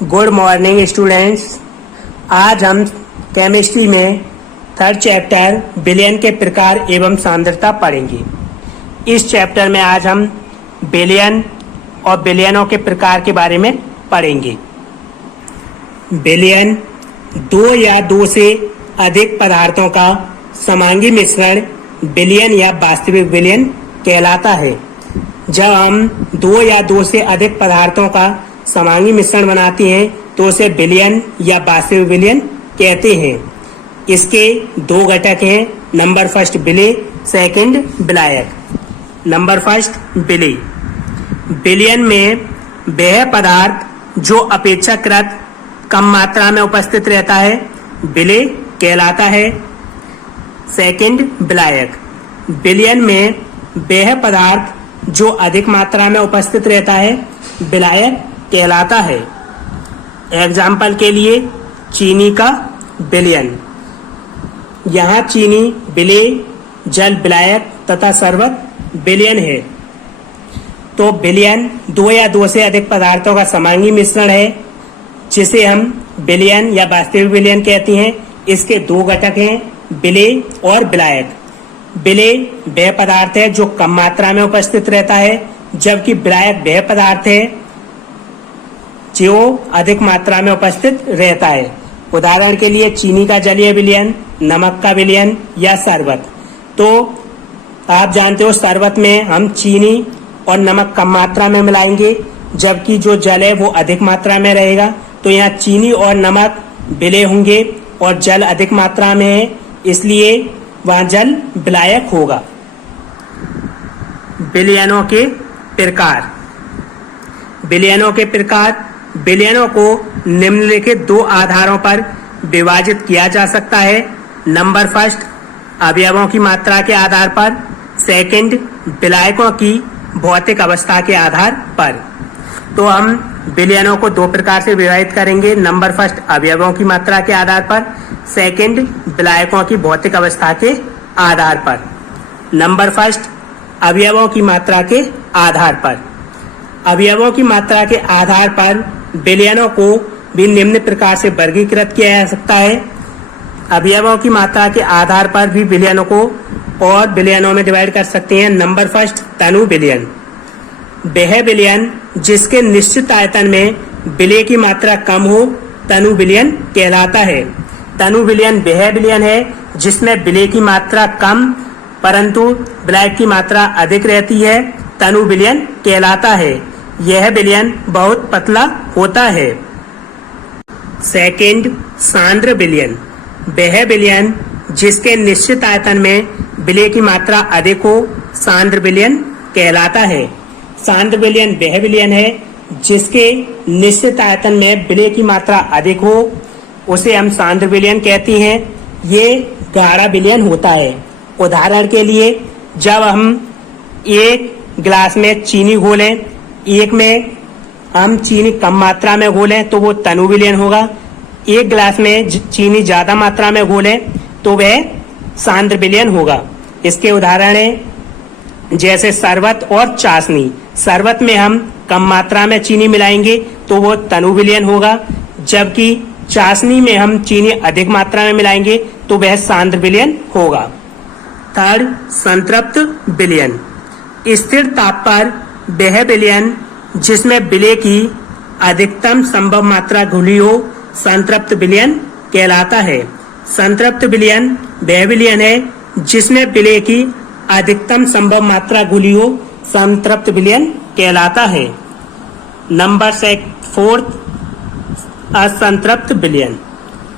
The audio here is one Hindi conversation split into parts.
Good morning students. आज हम केमिस्ट्री में थर्ड चैप्टर विलयन के प्रकार एवं सांद्रता पढ़ेंगे। इस चैप्टर में आज हम विलयन और विलयनों के प्रकार के बारे में पढ़ेंगे। विलयन दो या दो से अधिक पदार्थों का समांगी मिश्रण विलयन या वास्तविक विलयन कहलाता है। जब हम दो या दो से अधिक पदार्थों का समांगी मिश्रण बनाते हैं तो उसे विलयन या वास्तविक विलयन कहते हैं। इसके दो घटक हैं, नंबर फर्स्ट विलेय, सेकंड विलायक। नंबर फर्स्ट विलेय। विलयन में वह पदार्थ जो अपेक्षाकृत कम मात्रा में उपस्थित रहता है विलेय कहलाता है। सेकंड विलायक। विलयन में वह पदार्थ जो अधिक मात्रा में उपस्थित रहता है विलायक कहलाता है। एग्जाम्पल के लिए चीनी का विलयन। यहाँ चीनी विलेय, जल विलायक तथा शरबत विलयन है। तो विलयन दो या दो से अधिक पदार्थों का समांगी मिश्रण है जिसे हम विलयन या वास्तविक विलयन कहते हैं। इसके दो घटक हैं, विलेय और विलायक। विलेय वह पदार्थ है जो कम मात्रा में उपस्थित रहता है, जबकि विलायक वह पदार्थ है जो अधिक मात्रा में उपस्थित रहता है। उदाहरण के लिए चीनी का जलीय विलयन, नमक का विलयन या शरबत। तो आप जानते हो शरबत में हम चीनी और नमक कम मात्रा में मिलाएंगे, जबकि जो जल है वो अधिक मात्रा में रहेगा। तो यहाँ चीनी और नमक विलेय होंगे और जल अधिक मात्रा में है, इसलिए वहाँ जल विलायक होगा। विलयनों के प्रकार। विलयनों के प्रकार। विलयनों को निम्नलिखित दो आधारों पर विभाजित किया जा सकता है। नंबर फर्स्ट अवयवों की मात्रा के आधार पर, सेकंड विलायकों की भौतिक अवस्था के आधार पर। तो हम विलयनों को दो प्रकार से विभाजित करेंगे। नंबर फर्स्ट अवयवों की मात्रा के आधार पर, सेकंड विलायकों की भौतिक अवस्था के आधार पर। नंबर फर्स्ट अवयवों की मात्रा के आधार पर। अवयवों की मात्रा के आधार पर विलयनों को भी निम्न प्रकार से वर्गीकृत किया जा सकता है। अवयवों की मात्रा के आधार पर भी विलयनों को और विलयनों में डिवाइड कर सकते हैं। नंबर फर्स्ट तनु विलयन। वह विलयन जिसके निश्चित आयतन में विलेय की मात्रा कम हो तनु विलयन कहलाता है। तनु विलयन वह विलयन है जिसमें विलेय की मात्रा कम परंतु विलायक की मात्रा अधिक रहती है, तनु विलयन कहलाता है। यह विलयन बहुत पतला होता है। सेकंड सांद्र विलयन। वह विलयन जिसके निश्चित आयतन में विलेय की मात्रा अधिक हो सांद्र विलयन कहलाता है। सांद्र विलयन वह विलयन है जिसके निश्चित आयतन में विलेय की मात्रा अधिक हो, उसे हम सांद्र विलयन कहते हैं। ये गाढ़ा विलयन होता है। उदाहरण के लिए जब हम एक गिलास में चीनी घोलें, एक में हम चीनी कम मात्रा में घोलें तो वो तनु विलयन होगा। एक गिलास में चीनी ज्यादा मात्रा में घोलें तो वह सांद्र विलयन होगा। इसके उदाहरण है जैसे शरबत और चाशनी। शरबत में हम कम मात्रा में चीनी मिलाएंगे तो वो तनु विलयन होगा, जबकि चाशनी में हम चीनी अधिक मात्रा में मिलाएंगे तो वह सांद्र विलयन होगा। थर्ड संतृप्त विलयन। स्थिर ताप पर वह विलयन जिसमें विलेय की अधिकतम संभव मात्रा घुली हो संतृप्त विलयन कहलाता है। संतृप्त विलयन वह विलयन है जिसमें विलेय की अधिकतम संभव मात्रा घुली हो संतृप्त विलयन कहलाता है। नंबर फोर्थ असंतृप्त विलयन।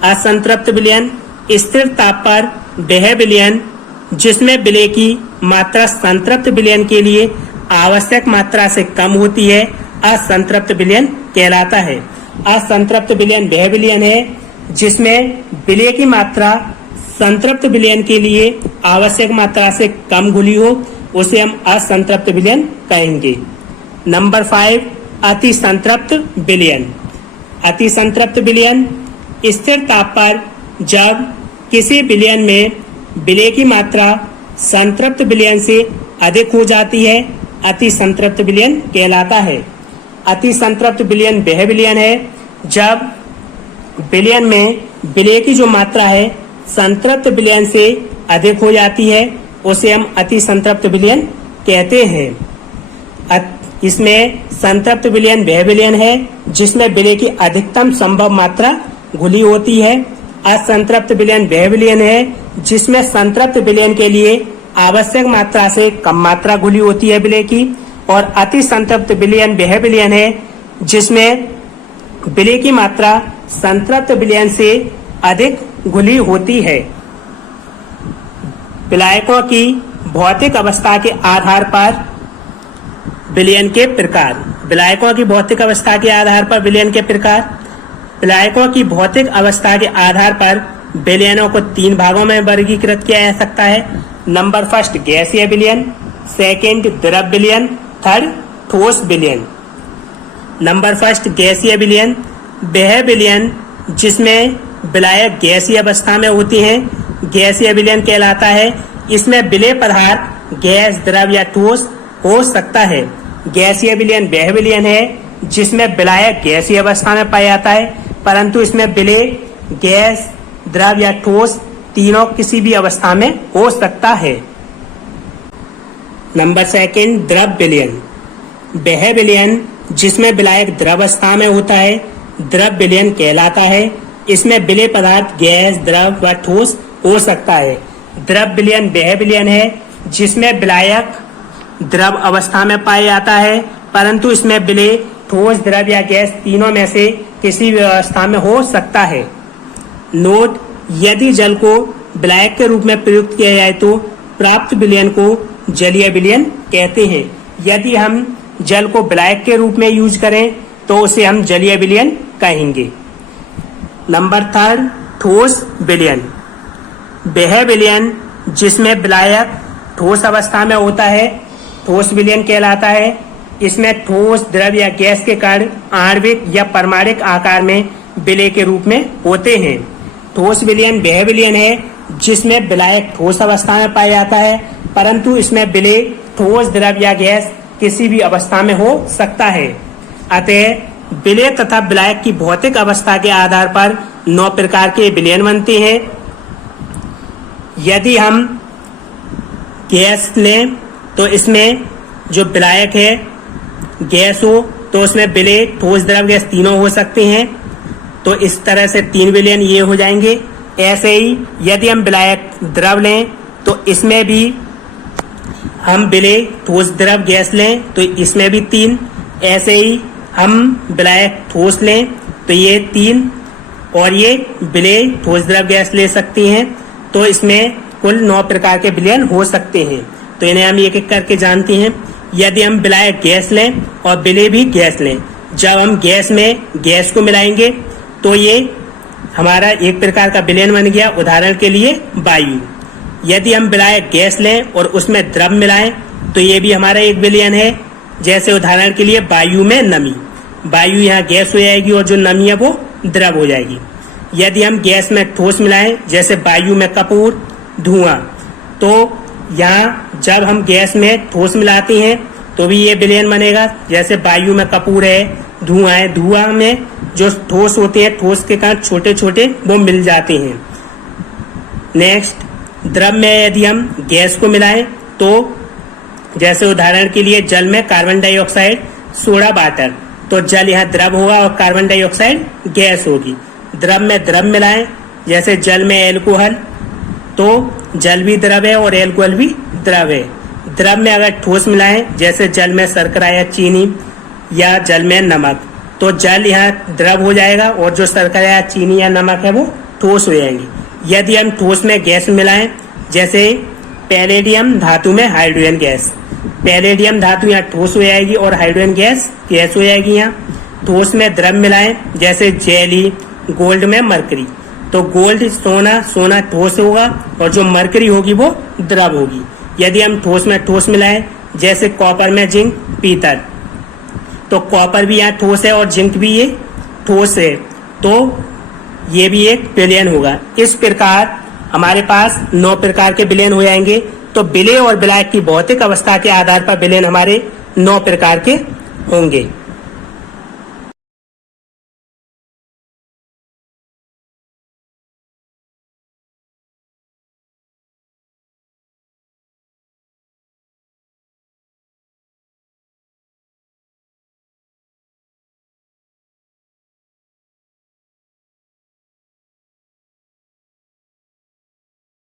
असंतृप्त विलयन स्थिर ताप पर वह विलयन जिसमें विलेय की मात्रा संतृप्त विलयन के लिए आवश्यक मात्रा से कम होती है असंतृप्त विलयन कहलाता है। असंतृप्त विलयन वह विलयन है जिसमें विलेय की मात्रा संतृप्त विलयन के लिए आवश्यक मात्रा से कम घुली हो, उसे हम असंतृप्त विलयन कहेंगे। नंबर 5 अति संतृप्त विलयन। अति संतृप्त विलयन स्थिर ताप पर जब किसी विलयन में विलेय की मात्रा संतृप्त विलयन से अधिक हो जाती है अति संतृप्त विलयन कहलाता है। अति संतृप्त विलयन वह विलयन है जब विलयन में विलय की जो मात्रा है संतृप्त विलयन से अधिक हो जाती है उसे हम अति संतृप्त विलयन कहते हैं। इसमें संतृप्त विलयन वह विलयन है जिसमें विलय की अधिकतम संभव मात्रा घुली होती है। असंतृप्त विलयन वह विलयन है जिसमें संतृप्त विलयन के लिए आवश्यक मात्रा से कम मात्रा घुली होती है विलय की। और अति संतृप्त विलयन वह विलयन है जिसमें विलय की मात्रा संतृप्त विलयन से अधिक घुली होती है। विलायकों की भौतिक अवस्था के आधार पर विलयन के प्रकार। विलायकों की भौतिक अवस्था के आधार पर विलयन के प्रकार। विलायकों की भौतिक अवस्था के आधार पर विलयनों को 3 भागों में वर्गीकृत किया जा सकता है। नंबर फर्स्ट गैसीय विलयन, सेकंड द्रव विलयन, थर्ड ठोस विलयन। नंबर फर्स्ट गैसीय विलयन वह विलयन जिसमें विलायक गैसीय अवस्था में होती हैं गैसीय विलयन कहलाता है। इसमें विलय पदार्थ गैस, द्रव या ठोस हो सकता है। गैसीय विलयन वह विलयन है जिसमें विलायक गैसीय अवस्था में पाया जाता है परंतु इसमें विलय गैस, द्रव या ठोस तीनों किसी भी अवस्था में हो सकता है। नंबर सेकंड द्रव विलयन वह विलयन जिसमें विलायक द्रव अवस्था में होता है द्रव विलयन कहलाता है। इसमें विलय पदार्थ गैस, द्रव व ठोस हो सकता है। द्रव विलयन वह विलयन है जिसमें विलायक द्रव अवस्था में पाया जाता है परंतु इसमें विलय ठोस, द्रव या गैस तीनों में से किसी भी अवस्था में हो सकता है। नोट: यदि जल को विलायक के रूप में प्रयुक्त किया जाए तो प्राप्त विलयन को जलीय विलयन कहते हैं। यदि हम जल को विलायक के रूप में यूज करें तो उसे हम जलीय विलयन कहेंगे। नंबर थर्ड ठोस विलयन वह विलयन जिसमें विलायक ठोस अवस्था में होता है ठोस विलयन कहलाता है। इसमें ठोस, द्रव या गैस के कण आणविक या परमाणुक आकार में विलय के रूप में होते हैं। ठोस विलयन वह विलयन है जिसमें विलायक ठोस अवस्था में पाया जाता है परंतु इसमें विलय ठोस, द्रव या गैस किसी भी अवस्था में हो सकता है। अतः विलय तथा विलायक की भौतिक अवस्था के आधार पर 9 प्रकार के विलयन बनते हैं। यदि हम गैस लें तो इसमें जो विलायक है गैस हो तो उसमें विलय ठोस, द्रव, गैस तीनों हो सकते हैं। तो इस तरह से 3 विलयन ये हो जाएंगे। ऐसे ही यदि हम विलायक द्रव लें तो इसमें भी हम विलय ठोस, द्रव, गैस लें तो इसमें भी 3। ऐसे ही हम विलायक ठोस लें तो ये 3 और ये विलय ठोस, द्रव, गैस ले सकते हैं। तो इसमें कुल 9 प्रकार के विलयन हो सकते हैं। तो इन्हें हम एक एक करके जानते हैं। यदि हम विलायक गैस लें और विलय भी गैस लें, जब हम गैस में गैस को मिलाएंगे तो ये हमारा एक प्रकार का विलयन बन गया। उदाहरण के लिए वायु। यदि हम विलायक गैस लें और उसमें द्रव मिलाएं तो ये भी हमारा एक विलयन है। जैसे उदाहरण के लिए वायु में नमी, वायु यहाँ गैस हो जाएगी और जो नमी है वो द्रव हो जाएगी। यदि हम गैस में ठोस मिलाएं जैसे वायु में कपूर, धुआं, तो यहाँ जब हम गैस में ठोस मिलाते हैं तो भी ये विलयन बनेगा। जैसे वायु में कपूर है, धुआं है, धुआं में जो ठोस होते हैं ठोस के कारण छोटे छोटे वो मिल जाते हैं। नेक्स्ट द्रव में यदि हम गैस को मिलाएं तो जैसे उदाहरण के लिए जल में कार्बन डाइऑक्साइड, सोडा वाटर, तो जल यहाँ द्रव होगा और कार्बन डाइऑक्साइड गैस होगी। द्रव में द्रव मिलाएं जैसे जल में एल्कोहल, तो जल भी द्रव है और एल्कोहल भी द्रव है। द्रव में अगर ठोस मिलाएं जैसे जल में शर्करा या चीनी या जल में नमक, तो जल यहाँ द्रव हो जाएगा और जो शर्करा या चीनी या नमक है वो ठोस हो जाएंगी। यदि हम ठोस में गैस मिलाएं जैसे पैलेडियम धातु में हाइड्रोजन गैस, पैलेडियम धातु यहाँ ठोस हो जाएगी और हाइड्रोजन गैस गैस हो जाएगी। यहाँ ठोस में द्रव मिलाएं जैसे जेली, गोल्ड में मरकरी, तो गोल्ड सोना, सोना ठोस होगा और जो मरकरी होगी वो द्रव होगी। यदि हम ठोस में ठोस मिलाएं जैसे कॉपर में जिंक, पीतल, तो कॉपर भी यहाँ ठोस है और जिंक भी ये ठोस है, तो ये भी एक विलयन होगा। इस प्रकार हमारे पास 9 प्रकार के विलयन हो जाएंगे। तो विलय और विलायक की भौतिक अवस्था के आधार पर विलयन हमारे 9 प्रकार के होंगे।